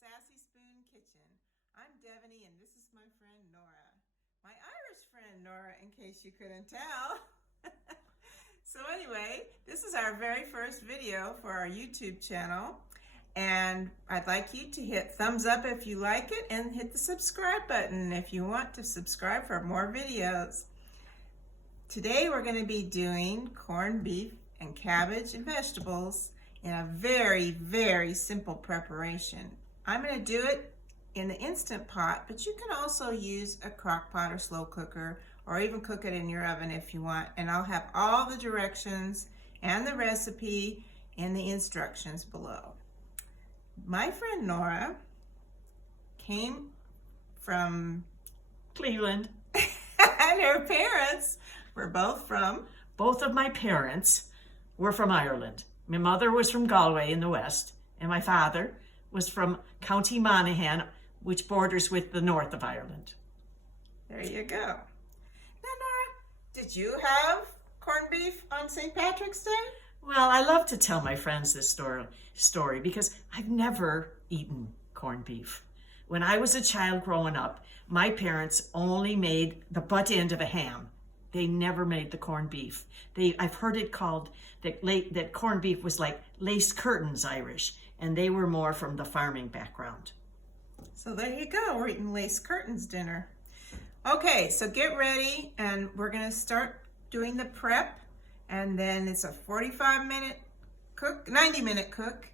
Sassy Spoon Kitchen. I'm Devaney and this is my friend Nora. My Irish friend Nora, in case you couldn't tell. So anyway, this is our very first video for our YouTube channel. And I'd like you to hit thumbs up if you like it and hit the subscribe button if you want to subscribe for more videos. Today we're going to be doing corned beef and cabbage and vegetables in a very, very simple preparation. I'm going to do it in the Instant Pot, but you can also use a crock pot or slow cooker, or even cook it in your oven if you want. And I'll have all the directions and the recipe in the instructions below. My friend Nora came from Cleveland. and her parents were both from? Both of my parents were from Ireland. My mother was from Galway in the west, and my father was from County Monaghan, which borders with the north of Ireland. There you go. Now, Nora, did you have corned beef on St. Patrick's Day? Well, I love to tell my friends this story because I've never eaten corned beef. When I was a child growing up, my parents only made the butt end of a ham. They never made the corned beef. I've heard it called that corned beef was like lace curtains Irish, and they were more from the farming background. So there you go, we're eating lace curtains dinner. Okay, so get ready and we're gonna start doing the prep, and then it's a 45-minute cook, 90-minute cook,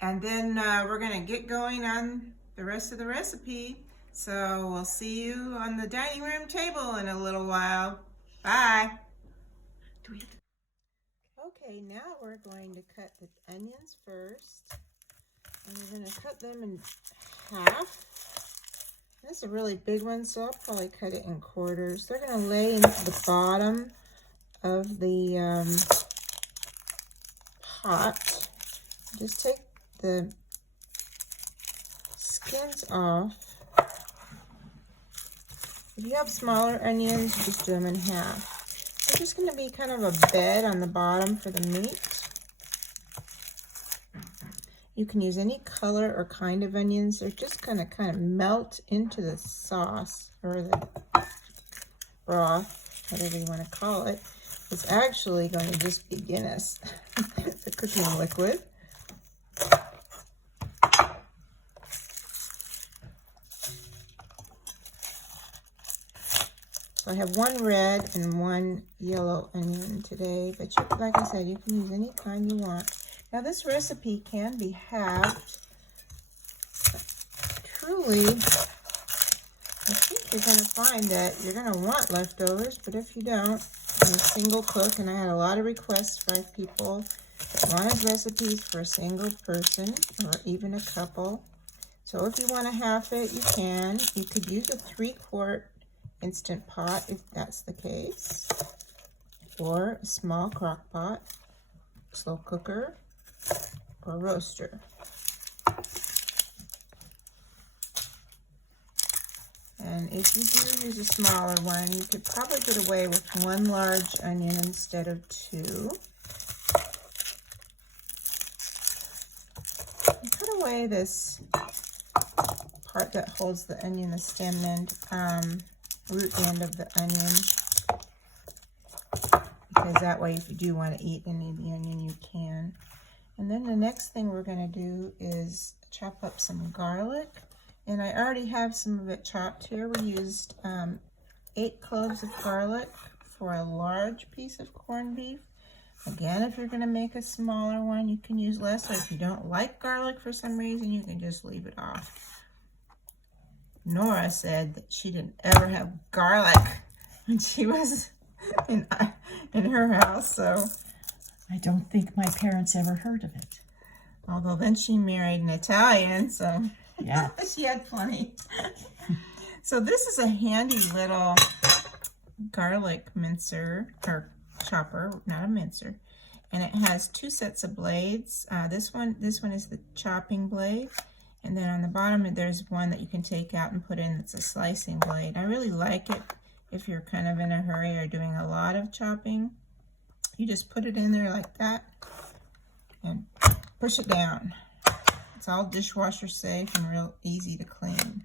and then we're gonna get going on the rest of the recipe. So we'll see you on the dining room table in a little while. Bye. Okay, now we're going to cut the onions first. And we're going to cut them in half. This is a really big one, so I'll probably cut it in quarters. They're going to lay into the bottom of the pot. Just take the skins off. If you have smaller onions, just do them in half. They're just going to be kind of a bed on the bottom for the meat. You can use any color or kind of onions. They're just going to kind of melt into the sauce or the broth, whatever you want to call it. It's actually going to just be Guinness, the cooking liquid. So I have one red and one yellow onion today, but you, like I said, you can use any kind you want. Now this recipe can be halved. Truly, I think you're going to find that you're going to want leftovers, but if you don't, in a single cook, and I had a lot of requests from people that wanted recipes for a single person or even a couple. So if you want to half it, you can. You could use a 3-quart Instant Pot if that's the case, or a small crock pot, slow cooker, or roaster. And if you do use a smaller one, you could probably get away with 1 large onion instead of 2. And cut away this part that holds the onion, the stem end, root end of the onion, because that way if you do want to eat any of the onion, you can. And then the next thing we're going to do is chop up some garlic, and I already have some of it chopped here. We used 8 cloves of garlic for a large piece of corned beef. Again, if you're going to make a smaller one, you can use less, or if you don't like garlic for some reason, you can just leave it off. Nora said that she didn't ever have garlic when she was in her house, so I don't think my parents ever heard of it. Although then she married an Italian, so yeah, she had plenty. So this is a handy little garlic mincer, or chopper, not a mincer, and it has 2 sets of blades. This one is the chopping blade. And then on the bottom, there's one that you can take out and put in that's a slicing blade. I really like it if you're kind of in a hurry or doing a lot of chopping. You just put it in there like that and push it down. It's all dishwasher safe and real easy to clean.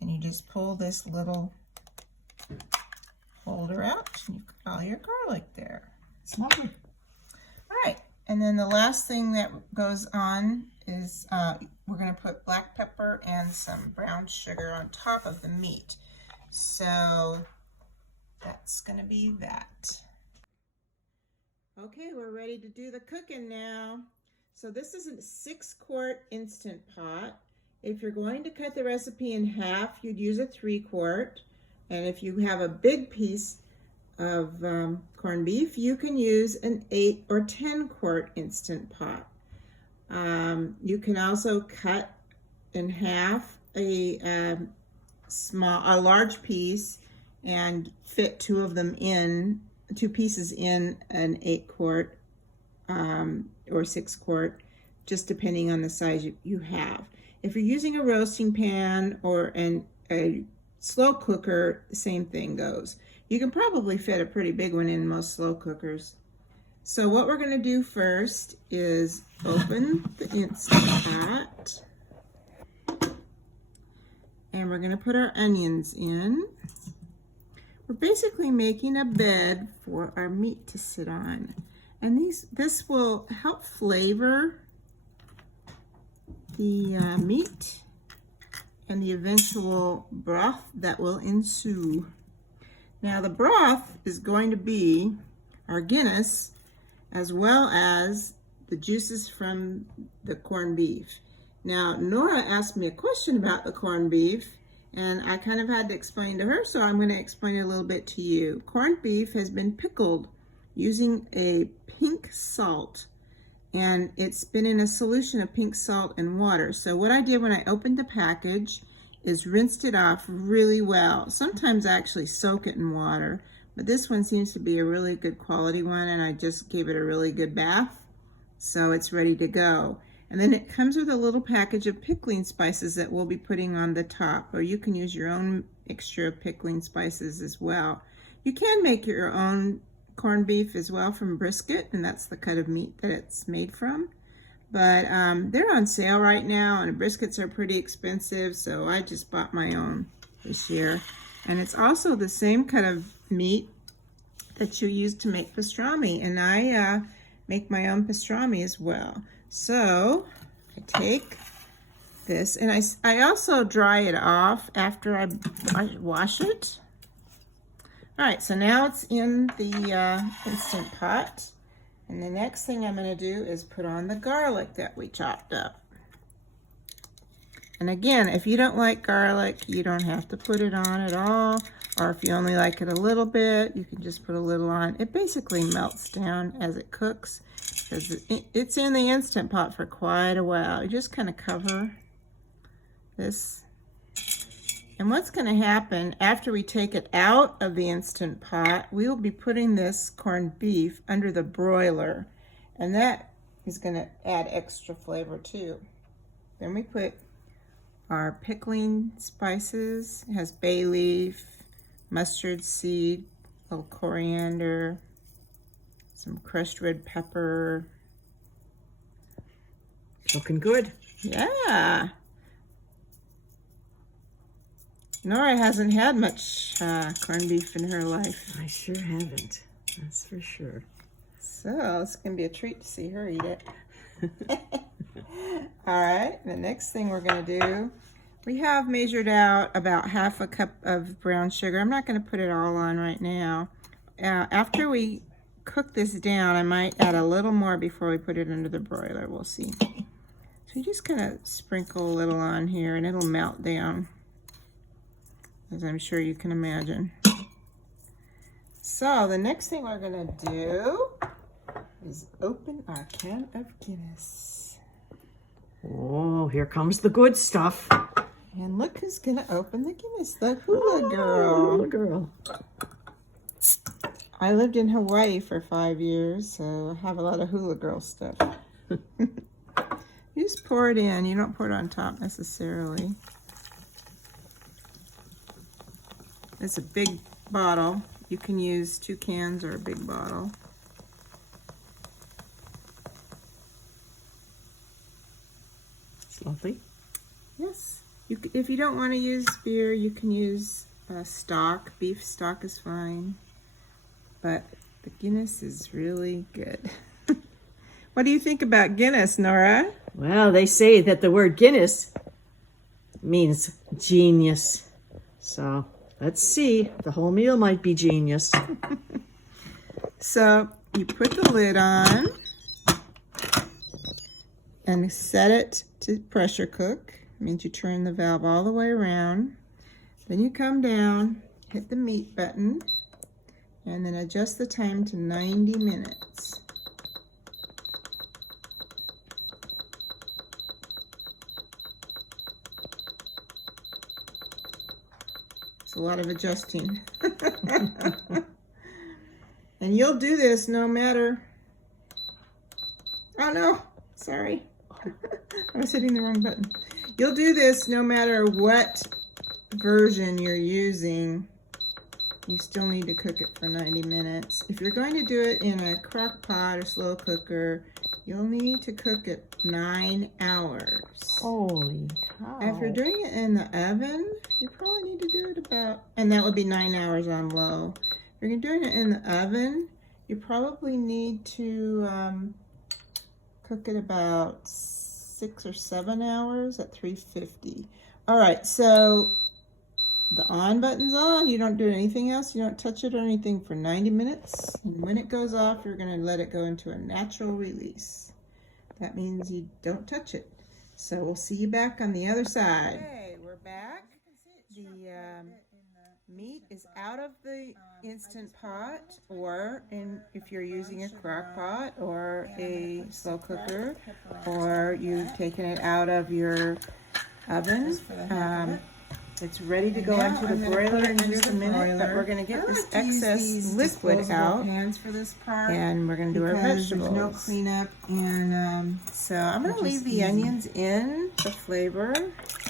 And you just pull this little holder out and you've got all your garlic there. It's lovely. All right, and then the last thing that goes on is we're going to put black pepper and some brown sugar on top of the meat. So that's going to be that. Okay, we're ready to do the cooking now. So this is a 6-quart Instant Pot. If you're going to cut the recipe in half, you'd use a 3-quart. And if you have a big piece of corned beef, you can use an 8 or 10-quart Instant Pot. You can also cut in half a large piece and fit 2 pieces in an 8-quart or 6-quart, just depending on the size you have. If you're using a roasting pan or a slow cooker, the same thing goes. You can probably fit a pretty big one in most slow cookers. So what we're going to do first is open the Instant Pot. And we're going to put our onions in. We're basically making a bed for our meat to sit on. And this will help flavor the meat and the eventual broth that will ensue. Now the broth is going to be our Guinness as well as the juices from the corned beef. Now Nora asked me a question about the corned beef and I kind of had to explain to her, so I'm going to explain it a little bit to you. Corned beef has been pickled using a pink salt, and it's been in a solution of pink salt and water. So what I did when I opened the package is rinsed it off really well. Sometimes I actually soak it in water, but this one seems to be a really good quality one, and I just gave it a really good bath, so it's ready to go. And then it comes with a little package of pickling spices that we'll be putting on the top, or you can use your own mixture of pickling spices as well. You can make your own corned beef as well from brisket, and that's the cut of meat that it's made from. But they're on sale right now, and briskets are pretty expensive, so I just bought my own this year. And it's also the same cut of meat that you use to make pastrami, and I make my own pastrami as well. So I take this, and I also dry it off after I wash it. All right, so now it's in the Instant Pot. And the next thing I'm going to do is put on the garlic that we chopped up. And again, if you don't like garlic, you don't have to put it on at all. Or if you only like it a little bit, you can just put a little on. It basically melts down as it cooks, because it's in the Instant Pot for quite a while. You just kind of cover this. And what's going to happen after we take it out of the Instant Pot, we will be putting this corned beef under the broiler, and that is going to add extra flavor too. Then we put our pickling spices. It has bay leaf, mustard seed, a little coriander, some crushed red pepper. Looking good. Yeah. Nora hasn't had much corned beef in her life. I sure haven't. That's for sure. So it's going to be a treat to see her eat it. All right, the next thing we're going to do, we have measured out about half a cup of brown sugar. I'm not going to put it all on right now. After we cook this down, I might add a little more before we put it under the broiler. We'll see. So you just kind of sprinkle a little on here and it'll melt down, as I'm sure you can imagine. So the next thing we're going to do is open our can of Guinness. Oh, here comes the good stuff. And look who's going to open the Guinness, the hula girl. Hula girl. I lived in Hawaii for 5 years, so I have a lot of hula girl stuff. You just pour it in. You don't pour it on top necessarily. It's a big bottle. You can use 2 cans or a big bottle. It's Lovely. Yes. If you don't want to use beer, you can use stock. Beef stock is fine. But the Guinness is really good. What do you think about Guinness, Nora? Well, they say that the word Guinness means genius. So let's see. The whole meal might be genius. So you put the lid on and set it to pressure cook. It means you turn the valve all the way around. Then you come down, hit the meat button, and then adjust the time to 90 minutes. It's a lot of adjusting. And you'll do this no matter, oh no, sorry. I was hitting the wrong button. You'll do this no matter what version you're using. You still need to cook it for 90 minutes. If you're going to do it in a crock pot or slow cooker, you'll need to cook it 9 hours. Holy cow. If you're doing it in the oven, you probably need to do it about, and that would be 9 hours on low. If you're doing it in the oven, you probably need to cook it about 6 or 7 hours at 350. All right, so the on button's on. You don't do anything else. You don't touch it or anything for 90 minutes. And when it goes off, you're going to let it go into a natural release. That means you don't touch it. So we'll see you back on the other side. Okay, we're back. The meat is out of the Instant Pot, or if you're using a crock pot or a slow cooker, or you've taken it out of your oven. It's ready to go into the broiler in just a minute, but we're going to get this excess liquid out, and we're going to do our vegetables. There's no cleanup, and so I'm going to leave the onions in the flavor.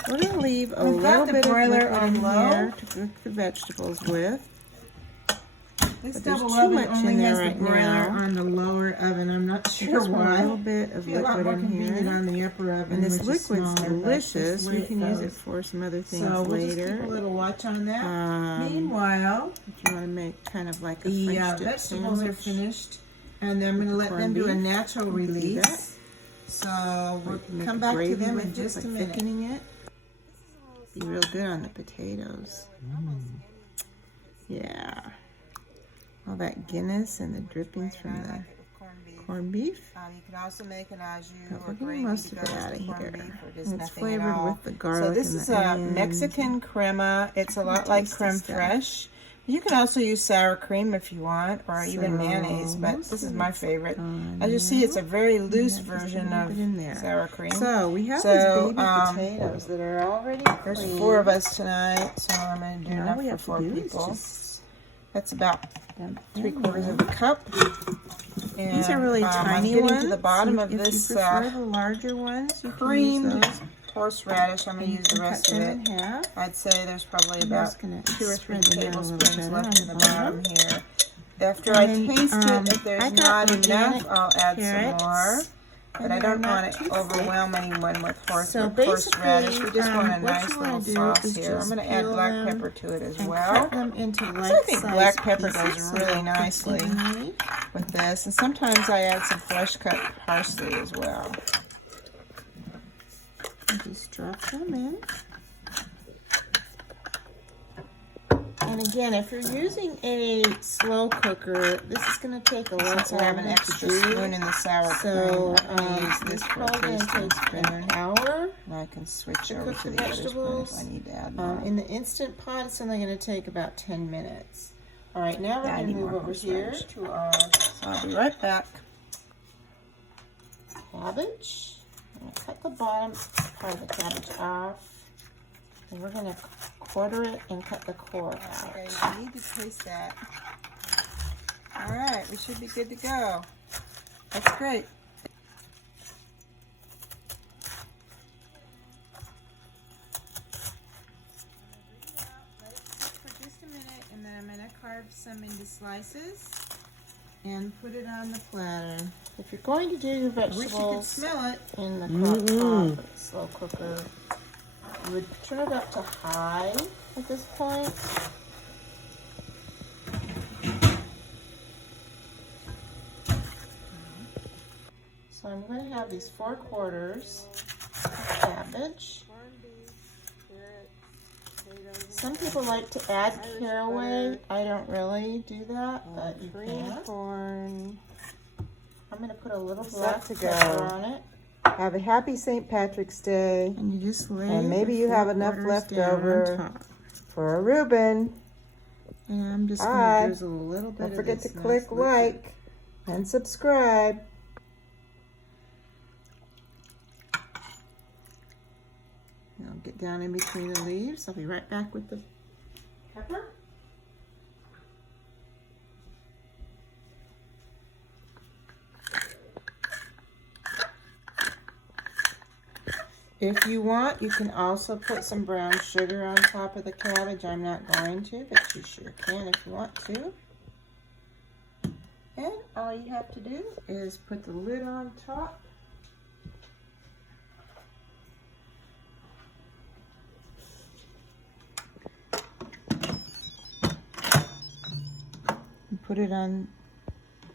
We're going to leave a little bit of broiler on here to cook the vegetables with. This double oven only has the broiler on the lower oven. I'm not sure why. A little bit of liquid in here on the upper oven. And this liquid's delicious. We can use it for some other things later. So we'll just keep a little watch on that. Meanwhile, if you want to make kind of like a French dip vegetables are finished, and then I'm going to let them do a natural release. So we'll come back to them in just a minute. Thickening it. Be real good on the potatoes. Yeah. All that Guinness and the drippings from the corned beef. You can also make an au jus or gravy. Most of it out of here. It's flavored with the garlic. So this is a Mexican crema. It's a lot like creme fraiche. You can also use sour cream if you want, or even mayonnaise, but this is my favorite. As you see, it's a very loose version of sour cream. So we have these baby potatoes that are already clean. There's 4 of us tonight, so I'm going to do enough for 4 people. That's about 3/4 of a cup. And, these are really tiny ones. To the bottom of this the larger ones, you creamed horseradish. I'm going to use the rest of it. I'd say there's probably about 2 or 3 tablespoons left in the bottom here. After I taste it, if there's not enough, I'll add some more. But I don't want it overwhelm anyone with horseradish. We just want a nice little sauce here. I'm going to add black pepper to it as well. I think black pepper goes really nicely with this. And sometimes I add some fresh cut parsley as well. And just drop them in. And again, if you're using a slow cooker, this is going to take a lot. Since I have an extra spoon in the sour cream, I'm going to use this for a tasting spoon. An hour. And I can switch over to the other spoon if I need to add more. In the Instant Pot, it's only going to take about 10 minutes. All right, now we're going to move over here to our. So I'll be right back. Cabbage. I'm going to cut the bottom part of the cabbage off. And we're going to quarter it and cut the core out. Okay, you need to taste that. All right, we should be good to go. That's great. Let it cook for just a minute, and then I'm going to carve some into slices and put it on the platter. If you're going to do your I wish you could vegetables smell it. in the crock pot, slow cooker, you would turn it up to high at this point. So I'm going to have these 4 quarters of cabbage. Some people like to add caraway. I don't really do that, but you can. Corn. I'm going to put a little Set black to pepper go. on it. Have a happy St. Patrick's Day. And you just lay And maybe the you have 4 enough quarters left down over on top. for a Reuben. And I'm just Bye. going to drizzle a little bit Don't of forget to this click nice liquid. like and subscribe. And I'll get down in between the leaves. I'll be right back with the pepper. If you want, you can also put some brown sugar on top of the cabbage. I'm not going to, but you sure can if you want to. And all you have to do is put the lid on top. And put it on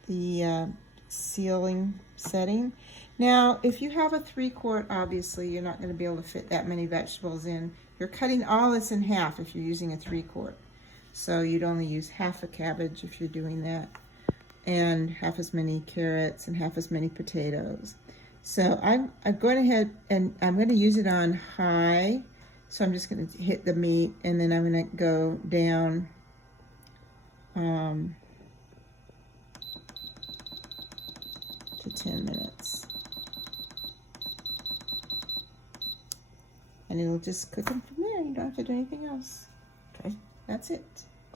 the sealing setting. Now, if you have a 3 quart, obviously you're not going to be able to fit that many vegetables in. You're cutting all this in half if you're using a 3 quart. So you'd only use half a cabbage if you're doing that, and half as many carrots and half as many potatoes. So I'm going ahead and I'm going to use it on high. So I'm just going to hit the meat, and then I'm going to go down to 10 minutes. And it'll just cook them from there. You don't have to do anything else. Okay, that's it.